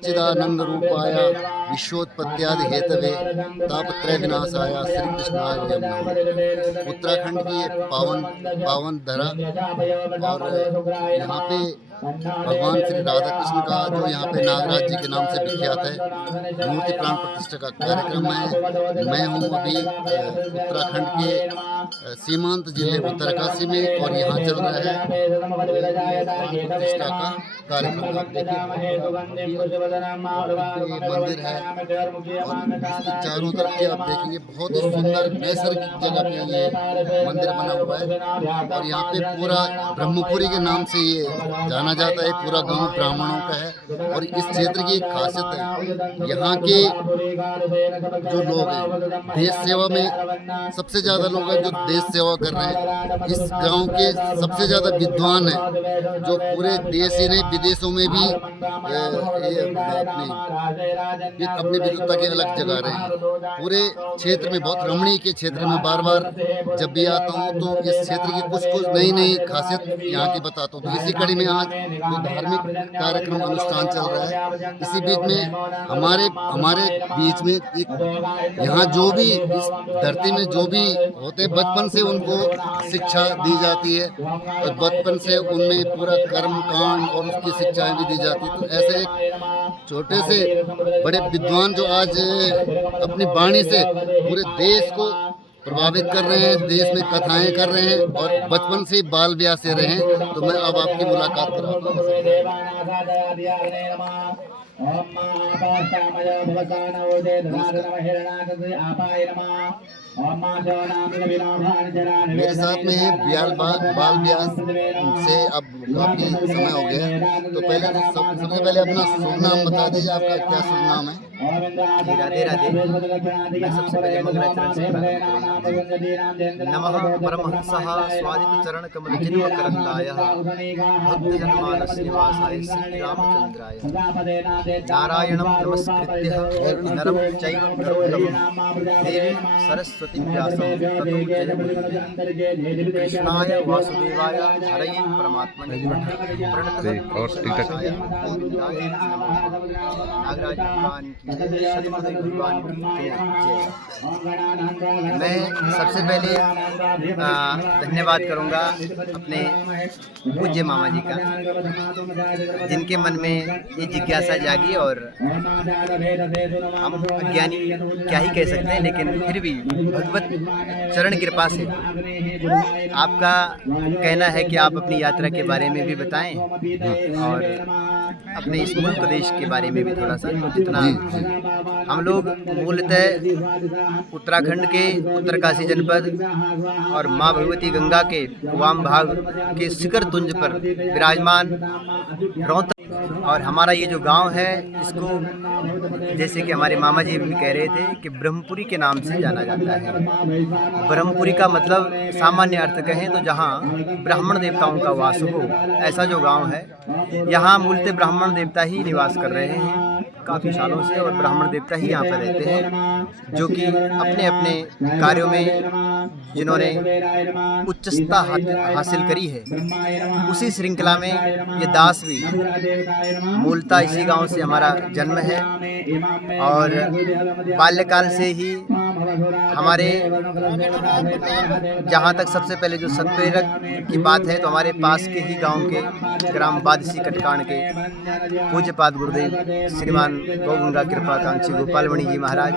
सच्चिदानंद रूपाय विश्वोत्पत्त्यादि Hathaway तापत्रय विनाशाय श्री कृष्णाय वयं नमः। उत्तराखंड की ये पावन धरा और यहाँ पे भगवान श्री राधा कृष्ण का जो यहाँ पे नागराज जी के नाम से विख्यात है मूर्ति प्राण प्रतिष्ठा का कार्यक्रम है। मैं हूँ अभी उत्तराखंड के सीमांत जिले उत्तरकाशी में और यहाँ चल रहा है प्राण प्रतिष्ठा का कार्यक्रम। आप देखिए मंदिर है और इसके चारों तरफ से आप देखेंगे बहुत ही सुंदर नैसर्गिक जगह पे ये मंदिर बना हुआ है और यहाँ पे पूरा ब्रह्मपुरी के नाम से ये जाना जाता है। पूरा गांव ब्राह्मणों का है और इस क्षेत्र की एक खासियत है यहाँ के जो लोग हैं देश सेवा में सबसे ज़्यादा लोग हैं जो देश सेवा कर रहे हैं। इस गांव के सबसे ज़्यादा विद्वान हैं जो पूरे देश ही नहीं विदेशों में भी अपनी विद्वता की अलग जगा रहे हैं। पूरे क्षेत्र में बहुत रमणीय के क्षेत्र में बार बार जब भी आता हूँ तो इस क्षेत्र की कुछ नई खासियत यहाँ की बताता हूँ। तो इसी कड़ी में आज जो धार्मिक कार्यक्रम अनुष्ठान चल रहा है इसी बीच में हमारे बीच में एक यहाँ जो भी इस धरती में जो भी होते हैं बचपन से उनको शिक्षा दी जाती है और बचपन से उनमें पूरा कर्म कांड और उसकी शिक्षाएं भी दी जाती है। तो ऐसे एक छोटे से बड़े विद्वान जो आज अपनी वाणी से पूरे देश को प्रभावित कर रहे हैं, देश में कथाएं कर रहे हैं और बचपन से ही बाल ब्याह से रहे हैं। तो मैं अब आपकी मुलाकात कराता हूँ। मेरे साथ में है बाल ब्याह से अब काफी समय हो गया। तो सबसे पहले अपना शुभ नाम बता दीजिए, आपका क्या शुभ नाम है? राधे राधे। मैं सबसे पहले मंगलाचरण से नमः परमहंसः स्वादित चरण कमल जिन्म करंदाय भक्त जनमानस निवासाय श्री रामचंद्राय नारायणं नमस्कृत्य नरं चैव नरोत्तमं देवीं सरस्वती व्यासं ततो जयमुदीरये। कृष्णाय वासुदेवाय हरये परमात्मने प्रणतः गोविंदाय नमः। नागराज भगवान की भगवान की जय। मैं सबसे पहले धन्यवाद करूंगा अपने पूज्य मामा जी का, जिनके मन में ये जिज्ञासा जागी और हम अज्ञानी क्या ही कह सकते हैं, लेकिन फिर भी भगवत चरण कृपा से आपका कहना है कि आप अपनी यात्रा के बारे में भी बताएं और अपने इस मुल्क देश के बारे में भी थोड़ा सा। तो जितना हम लोग मूलतः उत्तराखंड के उत्तरकाशी जनपद और माँ भगवती गंगा के वाम भाग के शिखर तुंज पर विराजमान रोहतक, और हमारा ये जो गांव है इसको जैसे कि हमारे मामा जी भी कह रहे थे कि ब्रह्मपुरी के नाम से जाना जाता है। ब्रह्मपुरी का मतलब सामान्य अर्थ कहें तो जहाँ ब्राह्मण देवताओं का वास हो, ऐसा जो गांव है। यहाँ मूलतः ब्राह्मण देवता ही निवास कर रहे हैं काफ़ी सालों से, और ब्राह्मण देवता ही यहाँ पर रहते हैं, जो कि अपने अपने कार्यों में जिन्होंने उच्चता हासिल करी है, उसी श्रृंखला में ये दास भी मूलतः इसी गांव से हमारा जन्म है। और बाल्यकाल से ही हमारे जहाँ तक सबसे पहले जो सत्प्रेरक की बात है तो हमारे पास के ही गांव के ग्राम बादसी कटकाण के पूज्यपाद गुरुदेव श्रीमान गौगंगा कृपाकांक्षी गोपालमणि जी महाराज,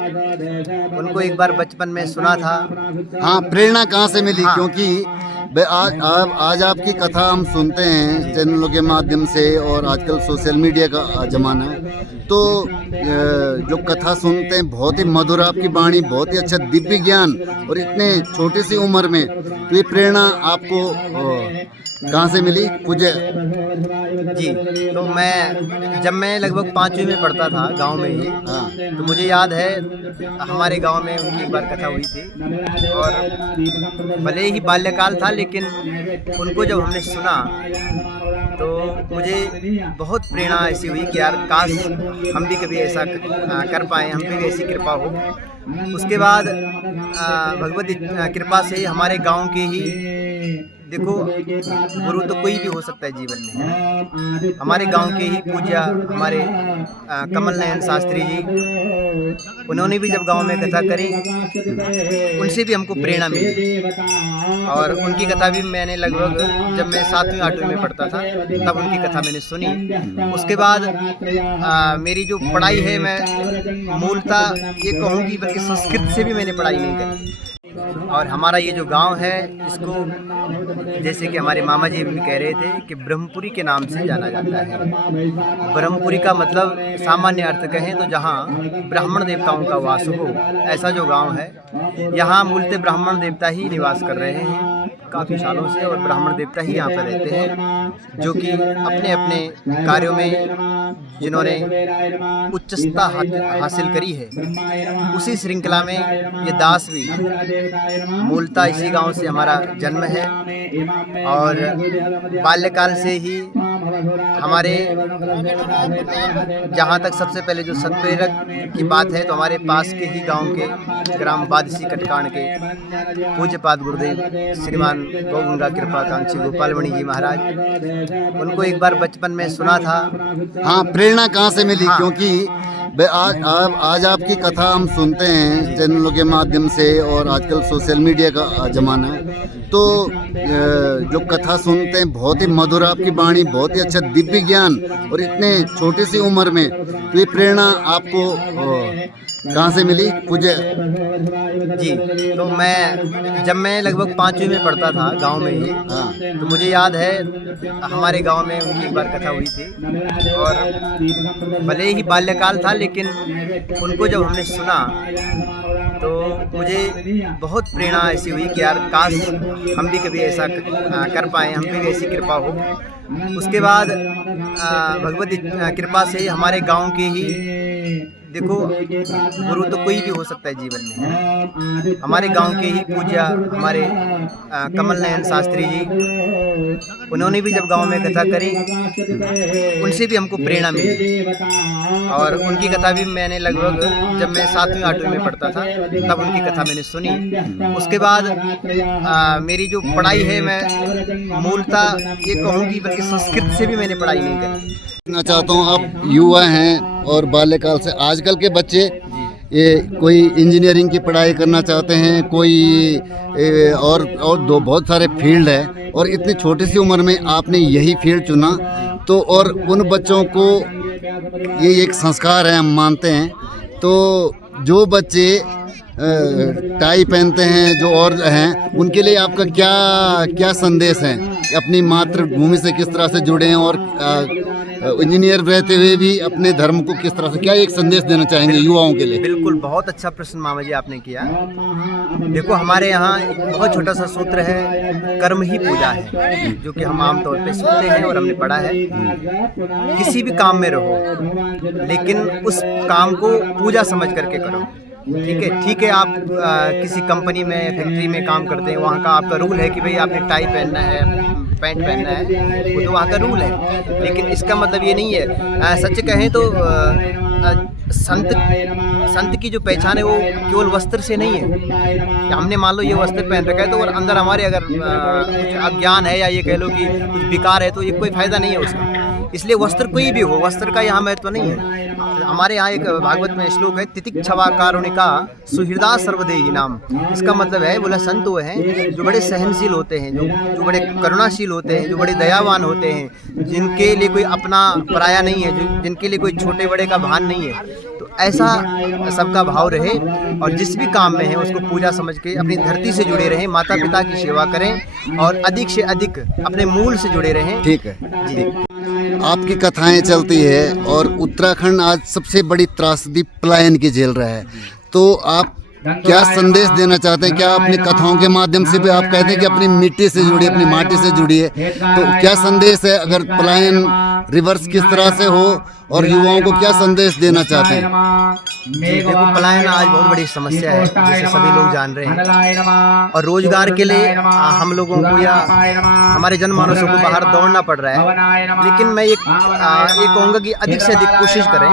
उनको एक बार बचपन में सुना था। हाँ, प्रेरणा कहाँ से मिली? हाँ। क्योंकि आज आपकी कथा हम सुनते हैं चैनलों के माध्यम से और आजकल सोशल मीडिया का ज़माना है, तो जो कथा सुनते हैं बहुत ही मधुर आपकी वाणी, बहुत ही अच्छा दिव्य ज्ञान, और इतने छोटी सी उम्र में तो ये प्रेरणा आपको कहाँ से मिली? पूज्य जी, तो जब मैं लगभग 5वीं में पढ़ता था गांव में ही, हाँ, तो मुझे याद है हमारे गांव में उनकी एक बार कथा हुई थी, और भले ही बाल्यकाल था लेकिन उनको जब हमने सुना तो मुझे बहुत प्रेरणा ऐसी हुई कि यार काश हम भी कभी ऐसा कर पाएँ, हम पे भी ऐसी कृपा हो। उसके बाद भगवती कृपा से हमारे गांव के ही देखो, गुरु तो कोई भी हो सकता है जीवन में। हमारे गांव के ही पूज्य हमारे कमल नयन शास्त्री जी, उन्होंने भी जब गांव में कथा करी, उनसे भी हमको प्रेरणा मिली। और उनकी कथा भी मैंने लगभग जब मैं 7वीं 8वीं में पढ़ता था तब उनकी कथा मैंने सुनी। उसके बाद मेरी जो पढ़ाई है, मैं मूलतः ये कहूँगी बल्कि संस्कृत से भी मैंने पढ़ाई नहीं करी। और हमारा ये जो गांव है, इसको जैसे कि हमारे मामा जी भी कह रहे थे कि ब्रह्मपुरी के नाम से जाना जाता है। ब्रह्मपुरी का मतलब सामान्य अर्थ कहें तो जहाँ ब्राह्मण देवताओं का वास हो, ऐसा जो गांव है। यहाँ मूलतः ब्राह्मण देवता ही निवास कर रहे हैं काफ़ी सालों से, और ब्राह्मण देवता ही यहाँ पर रहते हैं, जो कि अपने अपने कार्यों में जिन्होंने उच्चता हासिल करी है, उसी श्रृंखला में ये दास भी मूलतः इसी गांव से हमारा जन्म है। और बाल्यकाल से ही हमारे, जहाँ तक सबसे पहले जो सत्प्रेरक की बात है, तो हमारे पास के ही गांव के ग्राम बादसी कटकाण के पूज्यपाद गुरुदेव श्रीमान गौगंगा कृपाकांक्षी गोपालमणि जी महाराज, उनको एक बार बचपन में सुना था। हाँ, प्रेरणा कहाँ से मिली? हाँ। क्योंकि आज आपकी कथा हम सुनते हैं चैनलों के माध्यम से, और आजकल सोशल मीडिया का ज़माना है, तो जो कथा सुनते हैं बहुत ही मधुर आपकी वाणी, बहुत ही अच्छा दिव्य ज्ञान, और इतने छोटी सी उम्र में, तो ये प्रेरणा आपको कहाँ से मिली पूज्य जी? तो जब मैं लगभग 5वीं में पढ़ता था गांव में ही, हाँ। तो मुझे याद है हमारे गांव में उनकी एक बार कथा हुई थी, और भले ही बाल्यकाल था, लेकिन उनको जब हमने सुना तो मुझे बहुत प्रेरणा ऐसी हुई कि यार काश हम भी कभी ऐसा कर पाएँ, हम पे भी ऐसी कृपा हो। उसके बाद भगवत कृपा से हमारे गांव के ही, देखो, गुरु तो कोई भी हो सकता है जीवन में। हमारे गांव के ही पूज्य हमारे कमल नयन शास्त्री जी, उन्होंने भी जब गांव में कथा करी, उनसे भी हमको प्रेरणा मिली। और उनकी कथा भी मैंने लगभग जब मैं 7वीं 8वीं में पढ़ता था तब उनकी कथा मैंने सुनी। उसके बाद मेरी जो पढ़ाई है, मैं मूलतः ये कहूँगी बल्कि संस्कृत से भी मैंने पढ़ाई नहीं करी। कहना चाहता हूँ, आप युवा हैं और बाल्यकाल से, आजकल के बच्चे ये कोई इंजीनियरिंग की पढ़ाई करना चाहते हैं, कोई और बहुत सारे फील्ड है, और इतनी छोटी सी उम्र में आपने यही फील्ड चुना, तो और उन बच्चों को ये एक संस्कार है, हम मानते हैं। तो जो बच्चे टाई पहनते हैं, जो और हैं, उनके लिए आपका क्या संदेश है? अपनी मातृभूमि से किस तरह से जुड़े हैं, और इंजीनियर रहते हुए भी अपने धर्म को किस तरह से, क्या एक संदेश देना चाहेंगे युवाओं के लिए? बिल्कुल, बहुत अच्छा प्रश्न मामा जी आपने किया। देखो, हमारे यहाँ एक बहुत छोटा सा सूत्र है, कर्म ही पूजा है, जो कि हम आमतौर पे सुनते हैं और हमने पढ़ा है। किसी भी काम में रहो, लेकिन उस काम को पूजा समझ करके करो। ठीक है, आप किसी कंपनी में, फैक्ट्री में काम करते हैं, वहाँ का आपका रूल है कि भाई आपने टाई पहनना है, पैंट पहनना है, वो तो वहाँ का रूल है। लेकिन इसका मतलब ये नहीं है, सच कहें तो संत की जो पहचान है वो केवल वस्त्र से नहीं है। हमने मान लो ये वस्त्र पहन रखा है, तो और अंदर हमारे अगर कुछ अज्ञान है, या ये कह लो कि कुछ विकार है, तो ये कोई फायदा नहीं है उसका। इसलिए वस्त्र कोई भी हो, वस्त्र का यहाँ महत्व नहीं है। हमारे यहाँ एक भागवत में श्लोक है, तितिक्षवा कारुणिका सुहृदा सर्वदेही नाम। इसका मतलब है, बोला संत वो हैं जो बड़े सहनशील होते हैं, जो बड़े करुणाशील होते हैं, जो बड़े दयावान होते हैं, जिनके लिए कोई अपना पराया नहीं है, जिनके लिए कोई छोटे बड़े का भान नहीं है। तो ऐसा सबका भाव रहे, और जिस भी काम में है उसको पूजा समझ के अपनी धरती से जुड़े रहें, माता पिता की सेवा करें, और अधिक से अधिक अपने मूल से जुड़े रहें। ठीक है जी। आपकी कथाएं चलती है, और उत्तराखंड आज सबसे बड़ी त्रासदी पलायन की झेल रहा है, तो आप क्या संदेश देना चाहते हैं? क्या अपनी कथाओं के माध्यम से भी आप कहते हैं कि अपनी मिट्टी से जुड़िए, अपनी माटी से जुड़िए, तो क्या संदेश है? अगर पलायन रिवर्स किस तरह से हो, और युवाओं को क्या संदेश देना चाहते हैं? जी, देखो पलायन आज बहुत बड़ी समस्या है, जिसे सभी लोग जान रहे हैं, और रोजगार के लिए हम लोगों को या हमारे जनमानसों को बाहर दौड़ना पड़ रहा है। लेकिन मैं ये कहूँगा कि अधिक से अधिक कोशिश करें,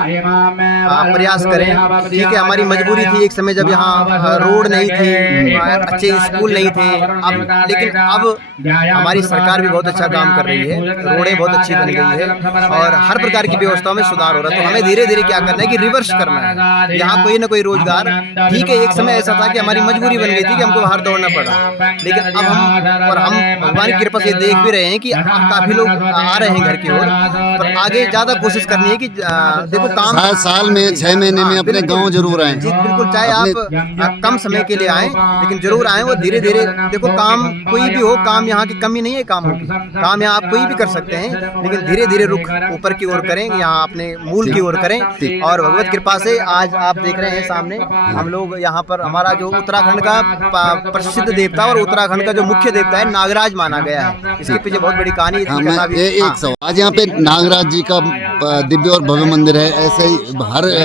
प्रयास करें। ठीक है, हमारी मजबूरी थी एक समय जब यहाँ रोड नहीं थी, अच्छे स्कूल नहीं थे, लेकिन अब हमारी सरकार भी बहुत अच्छा काम कर रही है, रोडें बहुत अच्छी बन गई है और हर प्रकार की व्यवस्थाओं में सुधार हो रहा है। तो हमें धीरे धीरे क्या करना है कि रिवर्स करना है, यहाँ कोई ना कोई रोजगार। ठीक है, एक समय ऐसा था कि हमारी मजबूरी बन गई थी कि हमको बाहर दौड़ना पड़ा, लेकिन अब हम भगवान की कृपा से देख भी रहे हैं कि अब काफी लोग आ रहे हैं घर की ओर। पर आगे ज्यादा कोशिश करनी है कि देखो काम साल में 6 महीने में अपने गांव जरूर आए। जी बिल्कुल, चाहे आप कम समय के लिए आए लेकिन जरूर आए। वो धीरे धीरे देखो, काम कोई भी हो, काम यहाँ की कमी नहीं है, काम यहाँ आप कोई भी कर सकते हैं, लेकिन धीरे धीरे रुख ऊपर की ओर करें, यहाँ अपने मूल की ओर करें। और भगवत कृपा से आज आप देख रहे हैं सामने हम लोग यहाँ पर, हमारा जो उत्तराखंड का प्रसिद्ध देवता और उत्तराखंड का जो मुख्य देवता है नागराज माना गया है। इसके पीछे बहुत बड़ी कहानी है। आज यहाँ पे नागराज जी का दिव्य और भव्य मंदिर है। ऐसे ही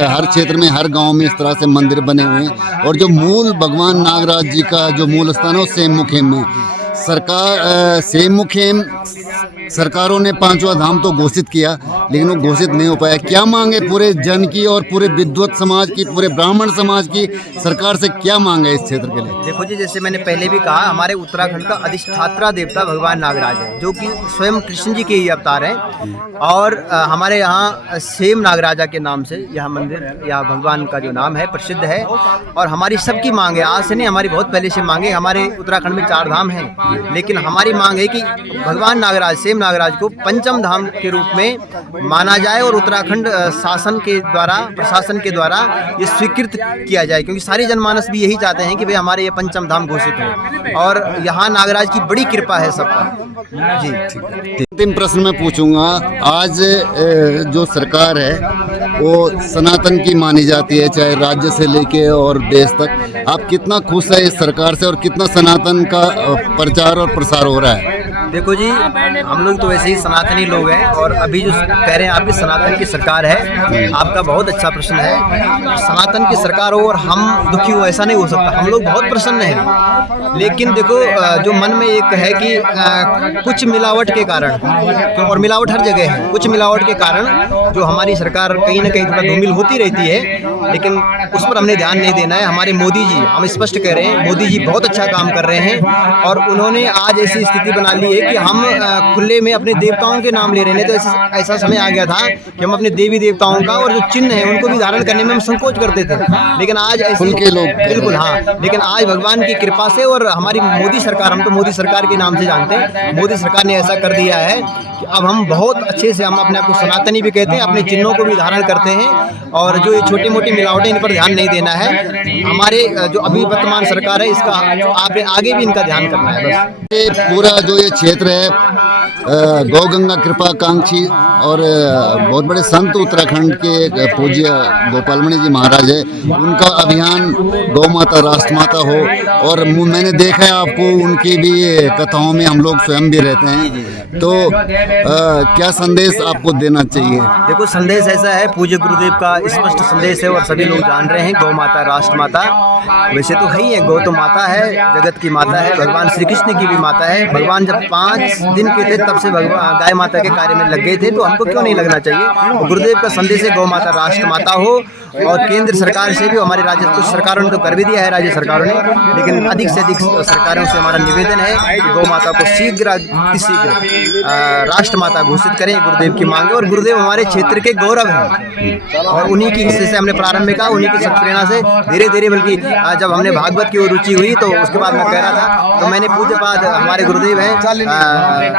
हर क्षेत्र में, हर गांव में इस तरह से मंदिर बने हुए हैं। और जो मूल भगवान नागराज जी का जो मूल स्थान है वो सेममुखेम में। सेममुखेम सरकारों ने 5वां धाम तो घोषित किया, लेकिन वो घोषित नहीं हो पाया। क्या मांगे पूरे जन की और पूरे विद्वत समाज की, पूरे ब्राह्मण समाज की? सरकार से क्या मांगे इस क्षेत्र के लिए? देखो जी, जैसे मैंने पहले भी कहा, हमारे उत्तराखंड का अधिष्ठात्रा देवता भगवान नागराज है, जो कि स्वयं कृष्ण जी के ही अवतार हैं। और हमारे यहाँ सेम नागराजा के नाम से यह मंदिर या भगवान का जो नाम है प्रसिद्ध है। और हमारी सबकी मांग है, आज से नहीं, हमारी बहुत पहले से मांगे। हमारे उत्तराखंड में 4 धाम हैं, लेकिन हमारी मांग है कि भगवान नागराज, सेम नागराज को पंचम धाम के रूप में माना जाए और उत्तराखंड शासन के द्वारा, प्रशासन के द्वारा ये स्वीकृत किया जाए, क्योंकि सारे जनमानस भी यही चाहते हैं कि भाई हमारे ये पंचम धाम घोषित हो। और यहाँ नागराज की बड़ी कृपा है सब पर। जी, अंतिम प्रश्न मैं पूछूंगा। आज जो सरकार है वो सनातन की मानी जाती है, चाहे राज्य से लेके और देश तक। आप कितना खुश है इस सरकार से और कितना सनातन का प्रचार और प्रसार हो रहा है? देखो जी, हम लोग तो वैसे ही सनातनी लोग हैं, और अभी जो कह रहे हैं आपकी सनातन की सरकार है, आपका बहुत अच्छा प्रश्न है। सनातन की सरकार हो और हम दुखी हो, ऐसा नहीं हो सकता। हम लोग बहुत प्रसन्न हैं, लेकिन देखो जो मन में एक है कि कुछ मिलावट के कारण, और मिलावट हर जगह है, कुछ मिलावट के कारण जो हमारी सरकार कहीं ना कहीं थोड़ा धूमिल होती रहती है, लेकिन उस पर हमने ध्यान नहीं देना है। हमारे मोदी जी, हम स्पष्ट कह रहे हैं, मोदी जी बहुत अच्छा काम कर रहे हैं, और उन्होंने आज ऐसी स्थिति बना ली है कि हम खुले में अपने देवताओं के नाम ले रहे हैं। तो ऐसा समय आ गया था कि हम अपने देवी देवताओं का और जो चिन्ह है उनको भी धारण करने में हम संकोच करते थे, लेकिन आज ऐसे के लोग बिल्कुल, हाँ, लेकिन आज भगवान की कृपा से और हमारी मोदी सरकार, हम तो मोदी सरकार के नाम से जानते हैं, मोदी सरकार ने ऐसा कर दिया है कि अब हम बहुत अच्छे से, हम अपने आप को सनातनी भी कहते हैं, अपने चिन्हों को भी धारण करते हैं। और जो ये छोटी मोटी मिलावटें, इन पर ध्यान नहीं देना है। हमारे जो अभी वर्तमान सरकार है, इसका आपने आगे भी इनका ध्यान करना है। बस ये पूरा जो ये क्षेत्र है गौ गंगा कृपाकांक्षी और बहुत बड़े संत उत्तराखंड के पूज्य गोपालमणि जी महाराज है, उनका अभियान गौ माता राष्ट्र माता हो। और मैंने देखा है आपको उनकी भी कथाओं में, हम लोग स्वयं भी रहते हैं, तो क्या संदेश आपको देना चाहिए? देखो, संदेश ऐसा है, पूज्य गुरुदेव का स्पष्ट संदेश है और सभी लोग जान रहे हैं, गौ माता राष्ट्र माता। वैसे तो है ही है, गौ तो माता है, जगत की माता है, भगवान श्री कृष्ण की भी माता है। भगवान जब 5 दिन के थे तब से भगवान गाय माता के कार्य में लग गए थे, तो हमको क्यों नहीं लगना चाहिए? गुरुदेव का संदेश है गौ माता राष्ट्र माता हो। और केंद्र सरकार से भी, हमारे राज्य, कुछ सरकारों ने तो कर भी दिया है राज्य सरकारों ने, लेकिन अधिक से अधिक सरकारों से हमारा निवेदन है कि गौ माता को शीघ्र राष्ट्र माता घोषित करें। गुरुदेव की मांग है, और गुरुदेव हमारे क्षेत्र के गौरव हैं, और उन्हीं की हिस्से से हमने प्रारंभ में कहा, उन्हीं की सत्प्रेरणा से धीरे धीरे, बल्कि जब हमने भागवत की ओर रुचि हुई तो उसके बाद मैं कह रहा था, तो मैंने पूज्यपाद, हमारे गुरुदेव हैं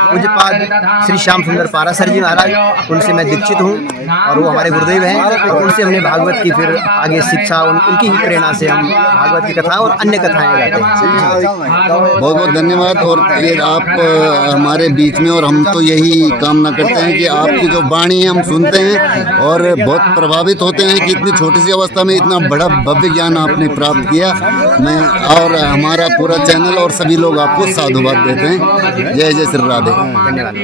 पूज्यपाद श्री श्याम सुंदर पारासर जी महाराज, उनसे मैं दीक्षित हूँ, और वो हमारे गुरुदेव हैं, और उनसे हमने भागवत की फिर आगे शिक्षा, उनकी ही प्रेरणा से हम भागवत की कथा और अन्य कथाएं गाते हैं। बहुत बहुत धन्यवाद। और ये आप हमारे बीच में, और हम तो यही कामना करते हैं कि आपकी जो वाणी है हम सुनते हैं और बहुत प्रभावित होते हैं कि इतनी छोटी सी अवस्था में इतना बड़ा भव्य ज्ञान आपने प्राप्त किया। मैं और हमारा पूरा चैनल और सभी लोग आपको साधुवाद देते हैं। जय जय श्री राधे। धन्यवाद।